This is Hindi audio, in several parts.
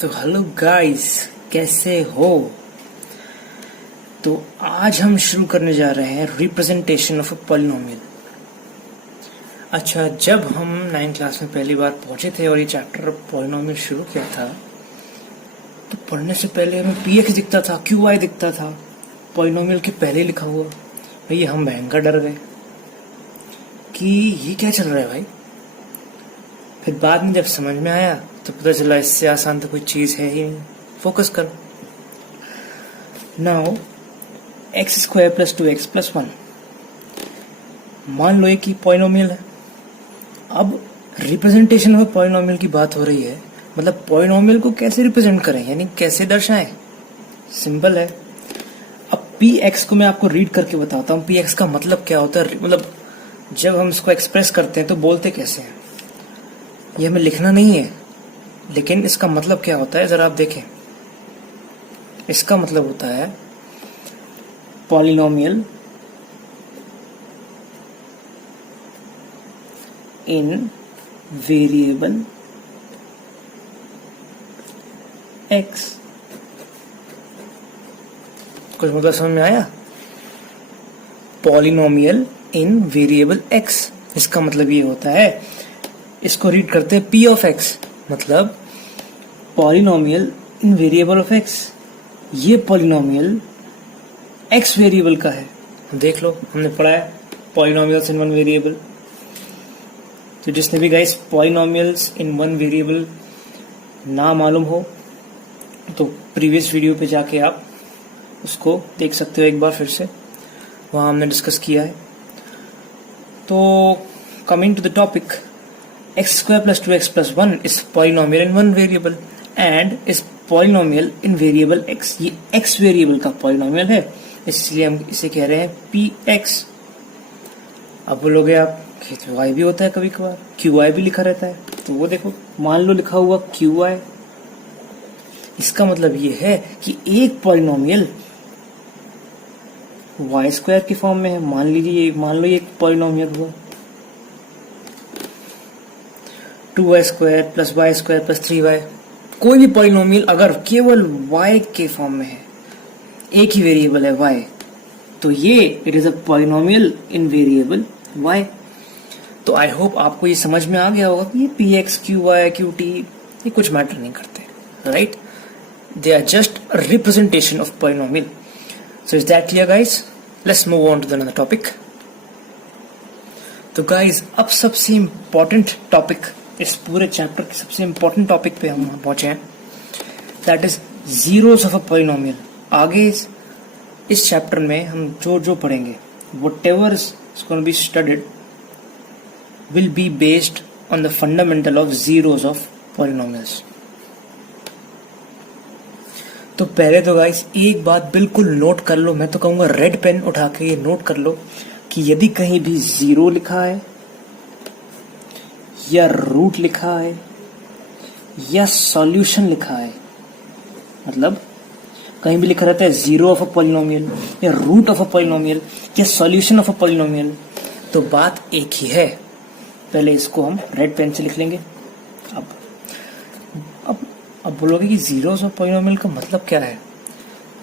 तो हेलो गाइस, कैसे हो। तो आज हम शुरू करने जा रहे हैं रिप्रेजेंटेशन ऑफ अ पॉलिनोमियल। अच्छा, जब हम 9th क्लास में पहली बार पहुंचे थे और ये चैप्टर पॉलिनोमियल शुरू किया था, तो पढ़ने से पहले हमें पी एक्स दिखता था, क्यू आई दिखता था, पॉलिनोमियल के पहले लिखा हुआ। भाई हम भयंकर डर गए कि ये क्या चल रहा है भाई। फिर बाद में जब समझ में आया तो पता चला इससे आसान तो कोई चीज है ही नहीं। फोकस कर। Now x square plus 2x plus 1, मान लो एक ही पॉलिनोमियल है। अब रिप्रेजेंटेशन ऑफ पॉलिनोमियल की बात हो रही है, मतलब पॉलिनोमियल को कैसे रिप्रेजेंट करें, यानी कैसे दर्शाएं। सिंपल है। अब पी एक्स को मैं आपको रीड करके बताता हूँ। पी एक्स का मतलब क्या होता है, मतलब जब हम इसको एक्सप्रेस करते हैं तो बोलते कैसे हैं। ये हमें लिखना नहीं है, लेकिन इसका मतलब क्या होता है जरा आप देखें। इसका मतलब होता है पॉलिनोमियल इन वेरिएबल एक्स। कुछ मतलब समझ में आया। पॉलिनोमियल इन वेरिएबल एक्स, इसका मतलब ये होता है, इसको रीड करते हैं पी ऑफ एक्स, मतलब polynomial in variable of x. ये पॉलिनोमियल एक्स वेरिएबल का है। देख लो, हमने पढ़ा है पॉलिनोमियल्स इन वन वेरिएबल। तो जिसने भी guys polynomials in one variable ना मालूम हो तो प्रीवियस वीडियो पे जाके आप उसको देख सकते हो एक बार फिर से, वहाँ हमने डिस्कस किया है। तो coming to the topic, x square plus 2x plus 1 is polynomial in one variable and is polynomial in variable x। ये x वेरिएबल का polynomial है, इसलिए हम इसे कह रहे हैं px। अब बोलोगे आप कि y भी होता है कभी कभार, qi भी लिखा रहता है। तो वो देखो, मान लो लिखा हुआ qi, इसका मतलब ये है कि एक पॉलिनोमियल y स्क्वायर की फॉर्म में है। मान लो ये एक पॉलिनोमियल हुआ 2y square plus y square plus 3y। कोई भी पॉलिनोमियल अगर केवल y के फॉर्म में है, एक ही वेरिएबल है y, तो ये it is a polynomial in variable y। तो आई होप आपको ये समझ में आ गया होगा कि ये p x, q y, q t ये कुछ मैटर नहीं करते, right. They are just representation of polynomial. So is that clear guys? Let's move on to the another topic. तो गाइस, अब सबसे इंपॉर्टेंट टॉपिक, इस पूरे चैप्टर के सबसे इंपॉर्टेंट टॉपिक पे हम पहुंचे हैं, that is zeros of a polynomial. आगे इस चैप्टर में हम जो पढ़ेंगे, whatever is going to be studied will be based on the fundamental of zeros of polynomials. तो पहले तो गाइस एक बात बिल्कुल नोट कर लो, मैं तो कहूंगा रेड पेन उठा के ये नोट कर लो कि यदि कहीं भी जीरो लिखा है या रूट लिखा है या सॉल्यूशन लिखा है, मतलब कहीं भी लिखा रहता है जीरो ऑफ अ पॉलिनोमियल या रूट ऑफ अ पॉलिनोमियल या सॉल्यूशन ऑफ अ पॉलिनोमियल, तो बात एक ही है। पहले इसको हम रेड पेन से लिख लेंगे। अब बोलोगे कि जीरोस ऑफ पॉलिनोमियल का मतलब क्या है।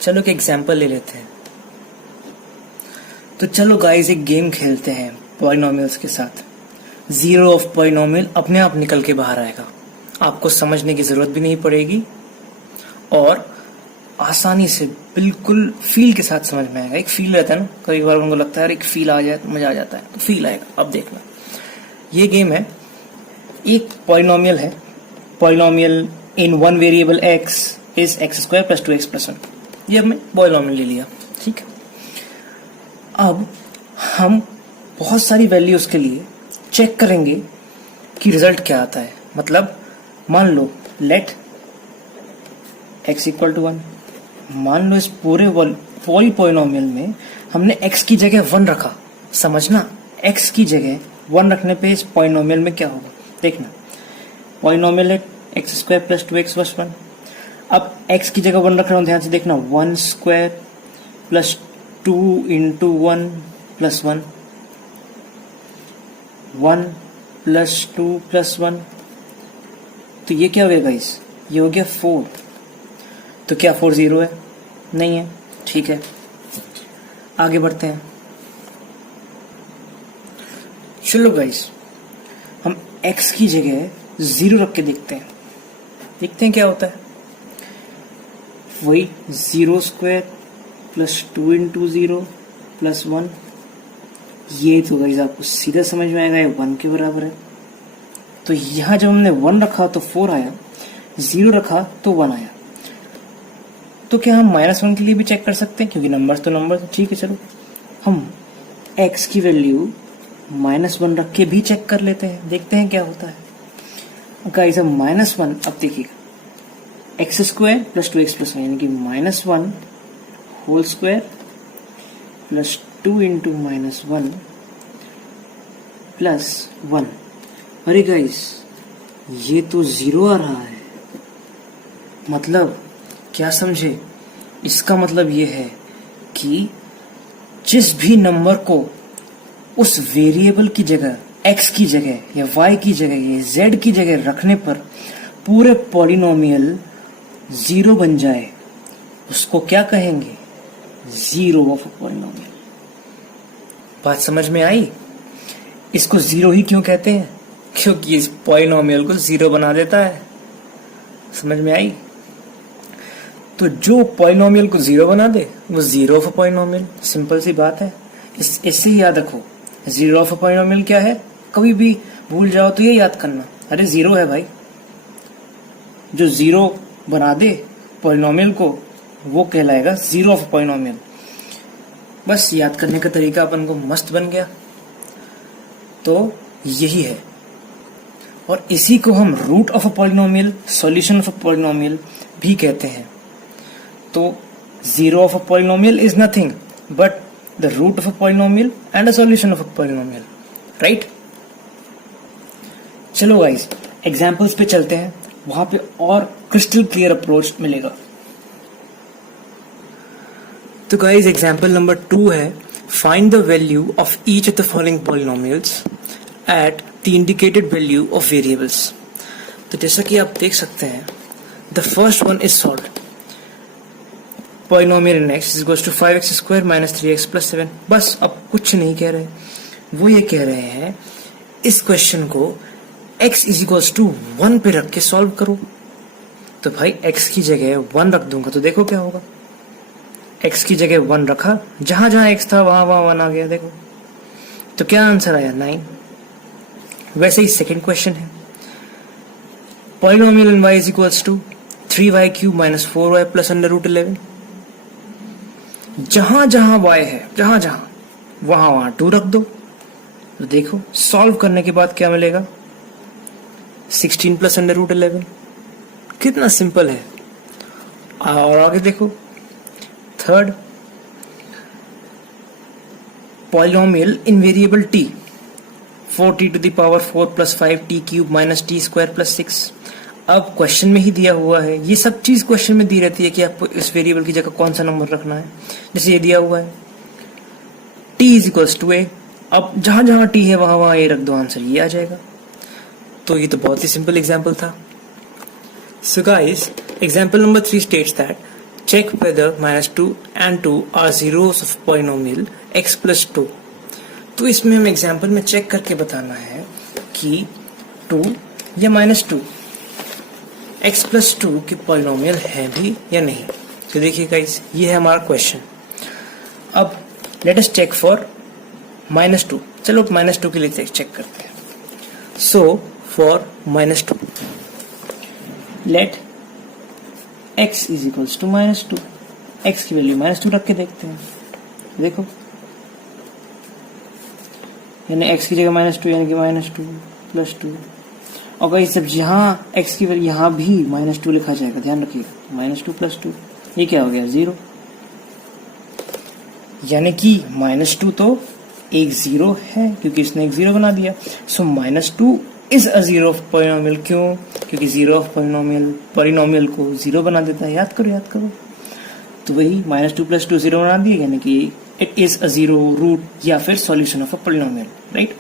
चलो एक एग्जांपल ले लेते हैं। तो चलो गाइस एक गेम खेलते हैं पॉलिनोमियल्स के साथ। जीरो ऑफ पॉलिनोमियल अपने आप निकल के बाहर आएगा, आपको समझने की जरूरत भी नहीं पड़ेगी और आसानी से बिल्कुल फील के साथ समझ में आएगा। एक फील रहता है ना, कई बार उनको लगता है एक फील आ जाए तो मजा आ जाता है, तो फील आएगा। अब देखना, ये गेम है, एक पॉलिनोमियल है, polynomial in one variable x is x square plus 2x plus 1। ये हमने पॉलिनोमियल ले लिया, ठीक है। अब हम बहुत सारी वैल्यूज के लिए चेक करेंगे कि रिजल्ट क्या आता है। मतलब मान लो लेट x इक्वल टू 1। मान लो इस पूरे पॉलिनोमियल में हमने x की जगह 1 रखा। समझना, x की जगह 1 रखने पे इस पॉलिनोमियल में क्या होगा देखना। पॉलिनोमियल है x square plus 2x plus 1। अब x की जगह 1 रख रहा हूं, ध्यान से देखना, 1 square plus 2 into 1 plus 1, 1 plus 2 plus 1। तो ये क्या हो गया गाइस, ये हो गया 4। तो क्या 4 0 है? नहीं है। ठीक है, आगे बढ़ते हैं। चलो गाइस, हम x की जगह 0 रख के देखते हैं क्या होता है। वही 0 स्क्वायर प्लस 2 इंटू 0 प्लस 1। ये तो गाइस आपको सीधा समझ में आएगा, ये 1 के बराबर है। तो यहां जब हमने 1 रखा तो 4 आया, 0 रखा तो 1 आया। तो क्या हम -1 के लिए भी चेक कर सकते हैं, क्योंकि नंबर्स तो नंबर। ठीक है, चलो हम x की वैल्यू -1 रख के भी चेक कर लेते हैं, देखते हैं क्या होता है। गाइस अब -1, अब देखिएगा x square plus 2x plus 1 यानी कि -1 whole square plus 2 into -1 plus 1। अरे गाइस, ये तो 0 आ रहा है। मतलब क्या समझे? इसका मतलब ये है कि जिस भी नंबर को उस वेरिएबल की जगह x की जगह या y की जगह या z की जगह रखने पर पूरे पॉलिनोमियल 0 बन जाए, उसको क्या कहेंगे? Zero of polynomial. बात समझ में आई? इसको 0 ही क्यों कहते हैं? क्योंकि इस पॉलिनोमियल को 0 बना देता है। समझ में आई? तो जो पॉलिनोमियल को 0 बना दे वो 0 ऑफ पॉलिनोमियल। सिंपल सी बात है, इससे ही याद रखो। 0 ऑफ पॉलिनोमियल क्या है? कभी भी भूल जाओ तो ये याद करना, अरे 0 है भाई। जो 0 बना दे पॉलिनोमियल को वो कहलाएगा 0 ऑफ पॉलिनोमियल। बस याद करने का तरीका अपन को मस्त बन गया। तो यही है, और इसी को हम root of a polynomial, solution of a polynomial भी कहते हैं। तो 0 of a polynomial is nothing but the root of a polynomial and a solution of a polynomial, right? चलो गाइस, एग्जांपल्स पे चलते हैं, वहां पे और क्रिस्टल क्लियर अप्रोच मिलेगा। तो गाइस, एग्जांपल नंबर 2 है, find the value of each of the following polynomials at the indicated value of variables. तो जैसा कि आप देख सकते हैं, the first one is solved. Polynomial in x is equals to 5x square minus 3x plus 7। बस, अब कुछ नहीं कह रहे, वो ये कह रहे हैं इस क्वेश्चन को x इज इक्वल्स टू 1 पे रख के सॉल्व करो। तो भाई x की जगह 1 रख दूंगा तो देखो क्या होगा। x की जगह 1 रखा, जहां जहां x था वहां वहां 1 आ गया, देखो। तो क्या आंसर आया? 9। वैसे ही सेकंड क्वेश्चन है, polynomial in y is equals to 3y cube minus 4y plus under root 11। जहां जहां y है, जहां जहां वहां वहां 2 रख दो। तो देखो सॉल्व करने के बाद क्या मिलेगा? 16 प्लस अंडर रूट 11। कितना सिंपल है। और आगे देखो, third, polynomial in variable t 4t to the power 4 plus 5t cube minus t square plus 6। अब क्वेश्चन में ही दिया हुआ है, ये सब चीज क्वेश्चन में दी रहती है कि आपको इस वेरिएबल की जगह कौन सा नंबर रखना है। जैसे ये दिया हुआ है t is equals to a, अब जहां जहां t है वहां वहां a रख दो, आंसर ये आ जाएगा। तो ये तो बहुत ही सिंपल एग्जाम्पल था। So guys, example number 3 states that check whether -2 and 2 are zeros of polynomial x plus 2। तो इसमें हम एग्जाम्पल में चेक करके बताना है कि 2 या -2 x plus 2 की पॉलिनोमियल है भी या नहीं। तो देखिए गाइस, ये है हमारा क्वेश्चन। अब लेट अस चेक फॉर -2। चलो -2 के लिए चेक करते हैं। So for -2 let x is equals to -2। x की वैल्यू -2 रख के देखते हैं। देखो, यानी x की जगह -2 यानी कि -2 प्लस 2। और गाइस, जब यहाँ x की वैल्यू यहाँ भी -2 लिखा जाएगा, ध्यान रखिएगा, -2 प्लस 2, ये क्या हो गया? 0। यानी कि -2 तो एक 0 है, क्योंकि इसने एक 0 बना दिया। सो -2 is a zero of polynomial. क्यों? क्योंकि जीरो ऑफ पॉलिनोमियल को 0 बना देता है। याद करो, याद करो। तो वही -2 प्लस 2 0 बना दिया, यानी कि it is a zero root या फिर solution of a polynomial, right?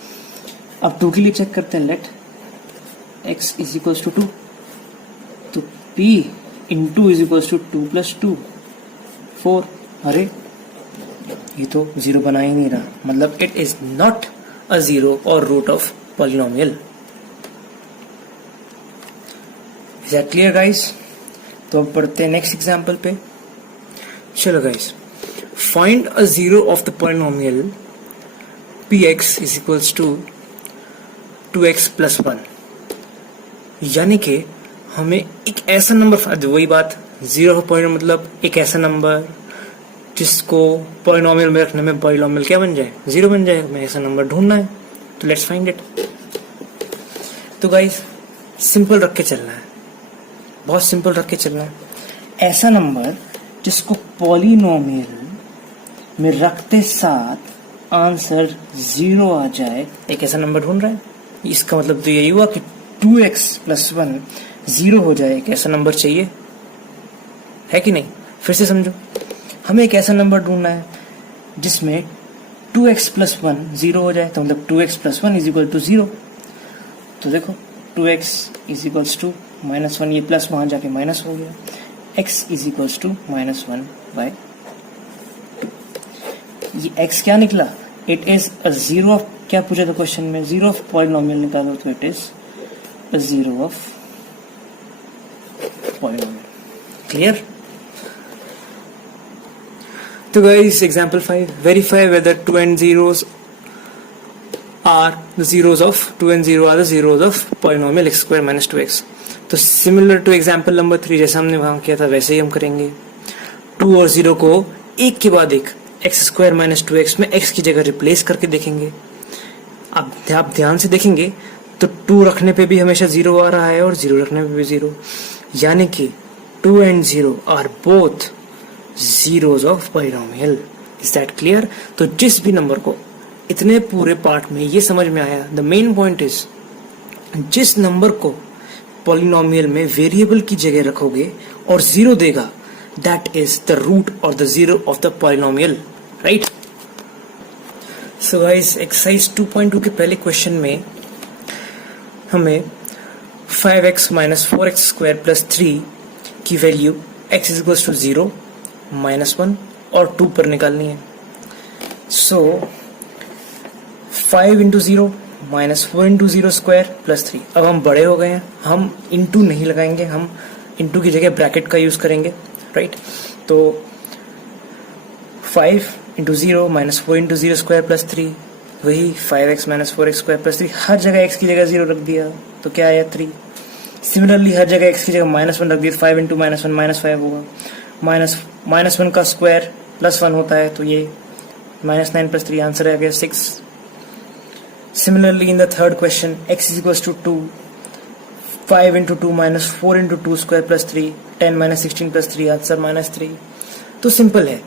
अब 2 के लिए चेक करते हैं। Let x is equals to 2। तो p into is equals to 2 + 2 4। अरे ये तो जीरो बना ही नहीं रहा, मतलब it is not a zero और root of polynomial. Is that clear guys? तो अब पढ़ते हैं नेक्स्ट एग्जांपल पे। चलो guys, find a zero of the polynomial px is equals to 2x + 1। यानी कि हमें एक ऐसा नंबर, वही बात, जीरो ऑफ पॉलिनोमियल मतलब एक ऐसा नंबर जिसको पॉलिनोमियल में रखने में पॉलिनोमियल क्या बन जाए, जीरो बन जाए। हमें ऐसा नंबर ढूंढना है, तो लेट्स फाइंड इट। तो गाइस सिंपल रख के चलना है, बहुत सिंपल रख के चलना है। ऐसा नंबर जिसको पॉलिनोमियल में रखते साथ आंसर जीरो आ जाए, एक ऐसा नंबर ढूंढ रहा है। इसका मतलब तो यही हुआ कि 2x + 1 जीरो हो जाए, एक ऐसा नंबर चाहिए, है कि नहीं? फिर से समझो, हमें एक ऐसा नंबर ढूंढना है जिसमें 2x + 1 जीरो हो जाए, तो मतलब 2x + 1 = 0। तो देखो 2x = -1, ये प्लस वहां जाके माइनस हो गया, x = -1/2। ये x क्या निकला? It is a zero of, क्या पूछा था क्वेश्चन में, जीरो ऑफ पॉलिनोमियल निकालो, तो it is a zero of polynomial. Clear? तो guys example 5, verify whether 2 and 0s are the zeros of 2 and 0 are the zeros of polynomial x² - 2x। तो सिमिलर टू एग्जांपल नंबर 3, जैसा हमने वहां किया था वैसे ही हम करेंगे। 2 और 0 को एक के बाद एक x² - 2x में x की जगह रिप्लेस करके देखेंगे। अब आप ध्यान से देखेंगे तो 2 रखने पे भी हमेशा 0 आ रहा है और 0 रखने पे भी 0, यानी कि 2 and 0 are both zeros of polynomial। Is that clear? तो जिस भी नंबर को इतने पूरे पार्ट में ये समझ में आया, द मेन पॉइंट इज, जिस नंबर को पॉलिनोमियल में वेरिएबल की जगह रखोगे और जीरो देगा, दैट इज द रूट और the zero of the polynomial, right? So guys exercise 2.2 के पहले क्वेश्चन में हमें 5x - 4x² + 3 की वैल्यू x = 0, -1 और 2 पर निकालनी है। सो 5 × 0 -4 × 0² + 3। अब हम बड़े हो गए हैं, हम इंटू नहीं लगाएंगे, हम इंटू की जगह ब्रैकेट का यूज करेंगे, राइट? तो 5 × 0 -4 × 0² + 3, वही 5x - 4x² + 3। हर जगह x की जगह 0 रख दिया तो क्या आया, 3। सिमिलरली हर जगह x की जगह -1 रख दिया, 5 × -1 -5 होगा। -1 का स्क्वायर +1 होता है, तो ये -9 + 3, आंसर आ गया 6। Similarly in the third question, x = 2, 5 × 2 - 4 × 2² + 3, 10 - 16 + 3, answer -3। तो सिंपल है,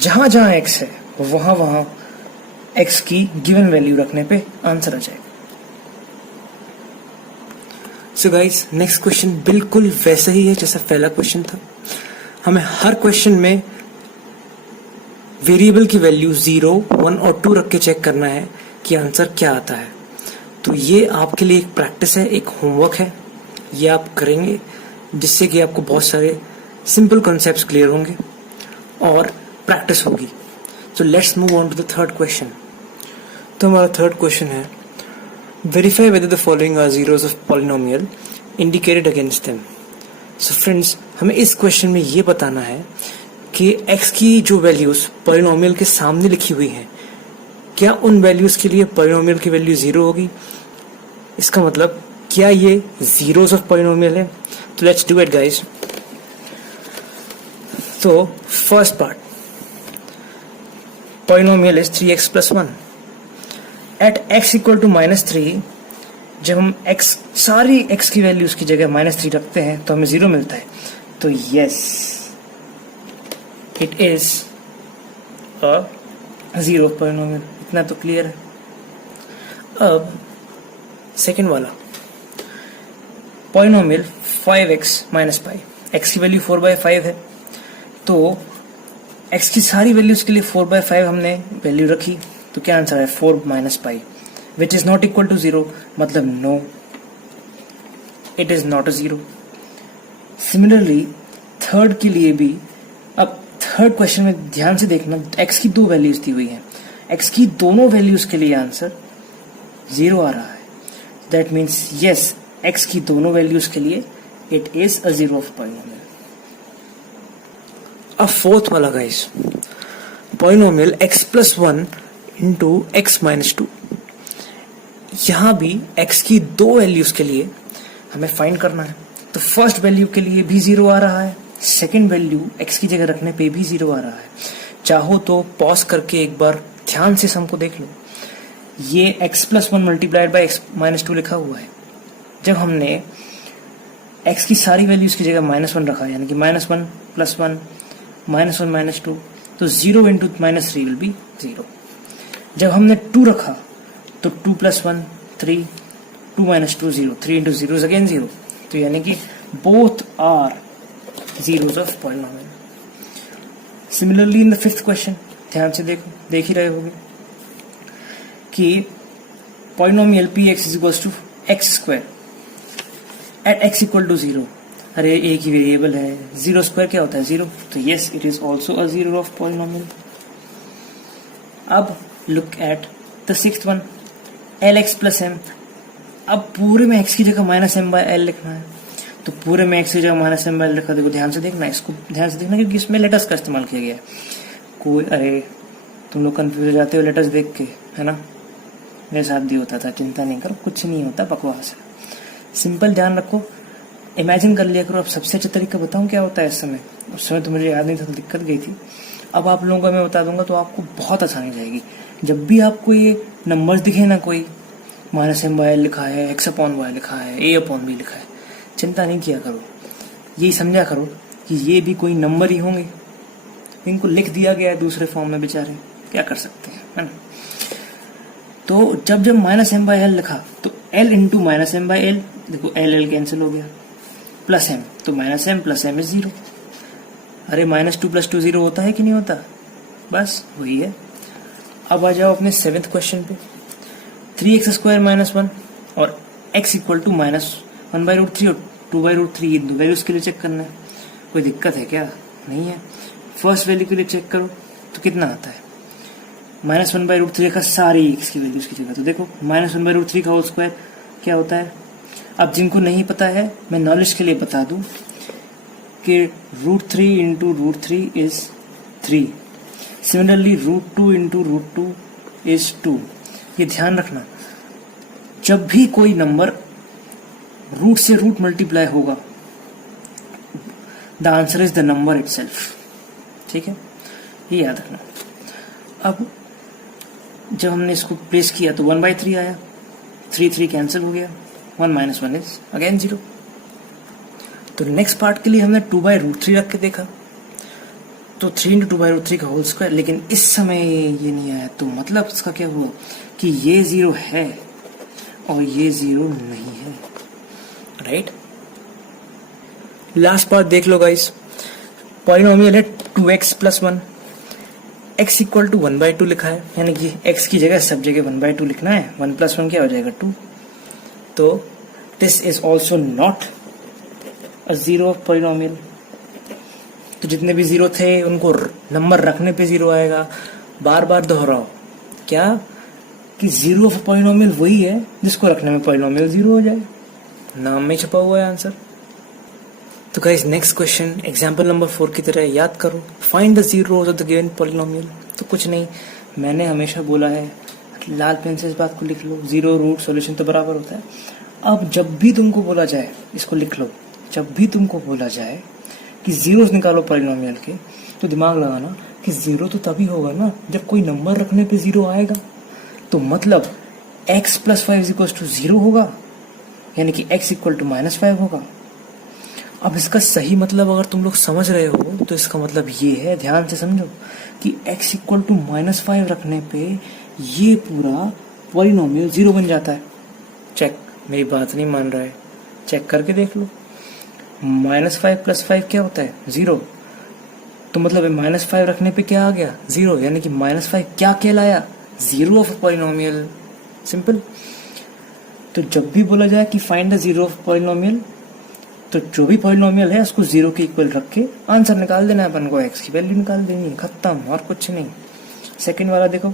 जहां जहां x है वहां वहां x की गिवन वैल्यू रखने पे आंसर आ जाएगा। सो गाइस नेक्स्ट क्वेश्चन बिल्कुल वैसा ही है जैसा पहला क्वेश्चन था। हमें हर क्वेश्चन में वेरिएबल की वैल्यू 0, 1 और 2 रख के चेक करना है कि आंसर क्या आता है। तो ये आपके लिए एक प्रैक्टिस है, एक होमवर्क है, ये आप करेंगे जिससे कि आपको बहुत सारे सिंपल कॉन्सेप्ट्स क्लियर होंगे और प्रैक्टिस होगी। So let's move on to the third question. तो हमारा थर्ड क्वेश्चन है, verify whether the following are zeros of polynomial indicated against them. So friends, हमें इस क्वेश्चन में ये बताना है कि x की जो वैल्यूज पॉलिनोमियल के सामने लिखी हुई हैं, क्या उन वैल्यूज के लिए पॉलिनोमियल की वैल्यू 0 होगी। इसका मतलब क्या ये zeros ऑफ पॉलिनोमियल है। तो लेट्स डू इट गाइस। तो first part, polynomial is 3x + 1। At x = -3, जब हम x सारी x की वैल्यूज की जगह -3 रखते हैं तो हमें 0 मिलता है। तो yes, it is a zero polynomial. इतना तो क्लियर है। अब सेकंड वाला, पॉलिनोमियल 5x - π। x की वैल्यू 4/5 है, तो x की सारी वैल्यूज के लिए 4/5 हमने वैल्यू रखी, तो क्या आंसर है 4 - π, which is not equal to 0, मतलब no. It is not a zero. Similarly third के लिए भी, अब थर्ड क्वेश्चन में ध्यान से देखना, x की दो वैल्यूज दी हुई हैं, x की दोनों वैल्यूज के लिए आंसर जीरो आ रहा है। दैट मीन्स यस, x की दोनों वैल्यूज के लिए it is a zero of polynomial. अब फोर्थ वाला guys, polynomial x plus one into x minus two. यहां भी x की दो वैल्यूज के लिए हमें फाइंड करना है। तो फर्स्ट वैल्यू के लिए भी जीरो आ रहा है, सेकेंड वैल्यू x की जगह रखने पे भी जीरो आ रहा है। चाहो तो पॉज करके एक बार ध्यान से सम को देख लो। ये x plus one multiplied by x minus two लिखा हुआ है। जब हमने x की सारी वैल्यूज की जगह माइनस वन रखा, यानी कि minus one plus one minus one minus two, तो zero into minus three will be zero. जब हमने टू रखा तो two plus one three, two minus two zero, three into zero is again zero. तो यानी कि both are zeros of polynomial. Similarly in the fifth question, ध्यान से देखो, देख ही रहे होगे कि polynomial px is equals to x square at x equal to 0. अरे एक ही वेरिएबल है, जीरो स्क्वायर क्या होता है? जीरो। तो yes, it is also a zero of polynomial. अब look at the sixth one, L X plus M. अब पूरे में एक्स की जगह माइनस एम बाय एल लिखना है, तो पूरे में एक्स की जगह माइनस एम बाय एल लिखा। देखो ध्यान से देखना, इसको ध्यान से देखना, क्योंकि इसमें लेटर्स का इस्तेमाल किया गया है। कोई अरे तुम लोग कंफ्यूज हो जाते हो लेटर्स देख के, है ना? मेरे साथ भी होता था, चिंता नहीं करो, कुछ नहीं होता, बकवास है। सिंपल ध्यान रखो, इमेजिन कर लिया करो। अब सबसे अच्छा तरीका बताऊं क्या होता है इस समय? उस समय तो मुझे याद नहीं था, तो दिक्कत गई थी। अब आप लोगों को मैं बता दूंगा तो आपको बहुत आसानी जाएगी। जब भी आपको ये नंबर्स दिखे ना, कोई माइनस एम बाय एल लिखा है, एक्स अपॉन वाई लिखा है, ए अपॉन बी लिखा है, चिंता नहीं किया करो, यही समझा करो कि ये भी कोई नंबर ही होंगे, इनको लिख दिया गया है दूसरे फॉर्म में, बेचारे क्या कर सकते हैं, है ना? तो जब जब माइनस एम बाय एल लिखा तो L into minus M by L, देखो एल एल कैंसिल हो गया, प्लस एम, तो minus M plus M is zero. अरे minus two plus two zero होता है कि नहीं होता? बस वही है। अब आ जाओ अपने सेवेंथ क्वेश्चन पे, 3x स्क्वायर माइनस वन और x equal to minus one by root three और टू बाई रूट थ्री, ये दो वैल्यूज के लिए चेक करना है। कोई दिक्कत है क्या? नहीं है। फर्स्ट वैल्यू के लिए चेक करो तो कितना आता है, minus one by root three का सारी x की वैल्यूज की जगह। तो देखो minus one by root three का होल स्क्वायर क्या होता है? अब जिनको नहीं पता है, मैं नॉलेज के लिए बता दूं कि root three into root three is three. Similarly root two into root two is two. ये ध्यान रखना, जब भी कोई नंबर रूट से रूट मल्टीप्लाई होगा, the answer is the number itself. ठीक है, ये याद रखना। अब जब हमने इसको प्लेस किया तो वन बाई थ्री आया, थ्री थ्री कैंसिल हो गया, one minus one is again zero. तो नेक्स्ट पार्ट के लिए हमने टू बाई रूट थ्री रख के देखा, तो three into two by root three का होल स्क्वायर, लेकिन इस समय ये नहीं आया। तो मतलब इसका क्या हुआ कि ये जीरो है और ये जीरो नहीं है, राइट? लास्ट पार्ट देख लो गाइस, पॉलिनोमियल है 2x plus one, x equal to one by two लिखा है, यानी कि x की जगह सब जगह वन बाई टू लिखना है। वन प्लस वन क्या हो जाएगा? टू। तो this is also not a zero of polynomial. तो जितने भी जीरो थे उनको नंबर रखने पे जीरो आएगा। बार बार दोहराओ क्या कि जीरो ऑफ पॉलिनोमियल वही है जिसको रखने में पॉलिनोमियल जीरो हो जाए, नाम में छुपा हुआ है आंसर। तो guys next question example number 4 की तरह याद करो, find the zeros of the given polynomial. तो कुछ नहीं, मैंने हमेशा बोला है, लाल पेन से इस बात को लिख लो, जीरो रूट सॉल्यूशन तो बराबर होता है। अब जब भी तुमको बोला जाए, इसको लिख लो, जब भी तुमको बोला जाए कि जीरोस निकालो पॉलिनोमियल के, तो दिमाग लगाना कि जीरो तो तभी होगा ना जब कोई नंबर रखने पे जीरो आएगा। तो मतलब x plus five is equal to zero होगा, यानी कि x equal to minus five होगा। अब इसका सही मतलब अगर तुम लोग समझ रहे हो तो इसका मतलब ये है, ध्यान से समझो, कि x equal to minus five रखने पे ये पूरा पॉलिनोमियल जीरो बन जाता है। चेक, मेरी बात नहीं मान रहा है, चेक करके देख लो। माइनस फाइव प्लस फाइव क्या होता है? जीरो। तो मतलब माइनस फाइव रखने पे क्या आ गया? जीरो, यानी कि माइनस फाइव क्या कहलाया? Zero of polynomial. सिंपल। तो जब भी बोला जाए कि find the zero of polynomial, तो जो भी पॉलिनोमियल है उसको जीरो के इक्वल रख के आंसर निकाल देना है अपन को, एक्स की वैल्यू निकाल देनी है, खत्म, और कुछ नहीं। सेकंड वाला देखो,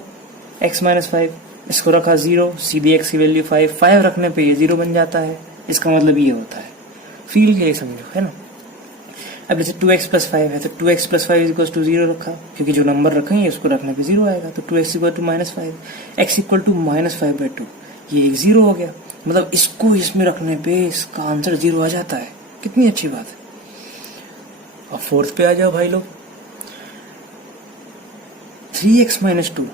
x माइनस 5, इसको रखा जीरो, सीधी x की वैल्यू 5 रखने पे ये जीरो बन जाता है। इसका मतलब ये होता है, फील के लिए समझो, है ना। अब जैसे 2x प्लस 5 है तो 2x plus 5 equal to zero रखा, क्योंकि जो नंबर रखेंगे उसको रखने पे जीरो आएगा, तो 2x equal to minus 5, x equal to minus 5/2, ये एक जीरो हो गया। मतलब इसको इसमें रखने पे इसका आंसर जीरो आ जाता है। कितनी अच्छी बात है। अब फोर्थ पे आ जाओ भाई लोग, 3x minus 2,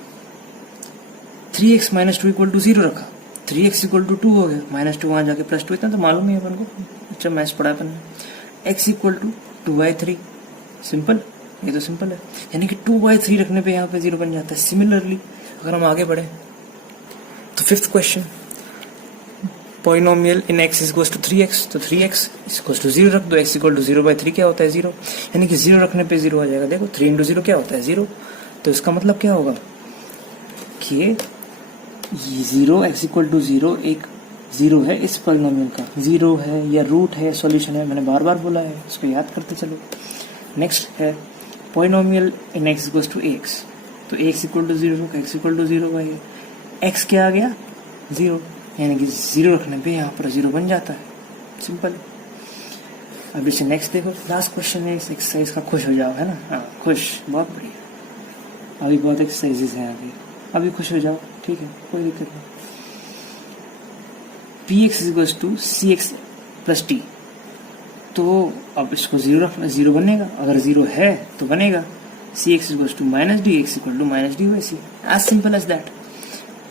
3x minus 2 equal to zero रखा, 3x इक्वल टू 2 हो गया, माइनस 2 वहां जाके प्लस 2, इतना तो मालूम ही है अपन को, अच्छा मैथ्स पढ़ा अपन ने। x इक्वल टू 2/3, सिंपल, ये तो सिंपल है, यानी कि 2/3 रखने पे यहाँ पे जीरो बन जाता है। सिमिलरली अगर हम आगे बढ़े तो fifth question, polynomial in x equals to 3x, तो 3x इक्वल्स टू 0 रख दो, x इक्वल टू 0/3 क्या होता है, 0, यानी कि 0 रखने पे 0 आ जाएगा। देखो 3 इंटू 0 क्या होता है, 0, तो इसका मतलब क्या होगा कि 0 x इक्वल टू 0 एक 0 है इस पॉलिनोमियल का, 0 है या रूट है, सॉल्यूशन है, मैंने बार बार बोला है, इसको याद करते चलो। नेक्स्ट है polynomial in x equals to ax, तो ax इक्वल टू 0 रखा, x इक्वल टू 0 भाई, x क्या आ गया, 0, यानी कि 0 रखने पे यहाँ पर 0 बन जाता है, सिंपल। अब इसे नेक्स्ट देखो, लास्ट क्वेश्चन है इस एक्सरसाइज का, खुश हो जाओ, है ना, हाँ खुश, बहुत बढ़िया। अभी बहुत एक्सरसाइजेज हैं अभी खुश हो जाओ, ठीक है, कोई दिक्कत नहीं। px equals to cx plus t, तो अब इसको 0 रखना, 0 बनेगा, अगर 0 है तो बनेगा cx equals to minus d, x equal to minus d by c, as simple as that.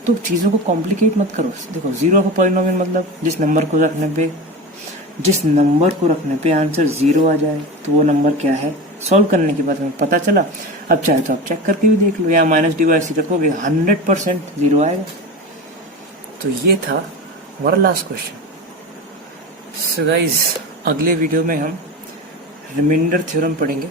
तो चीज़ों को कॉम्प्लिकेट मत करो। देखो जीरो का पॉलिनोमियल मतलब जिस नंबर को रखने पे आंसर 0 आ जाए, तो वो नंबर क्या है, सॉल्व करने के बाद हमें पता चला। अब चाहे तो आप चेक करके भी देख लो, या माइनस डी बाई सी रखोगे 100% 0 आएगा। तो ये था हमारा लास्ट क्वेश्चन। सो गाइस, अगले वीडियो में हम रिमाइंडर थ्योरम पढ़ेंगे।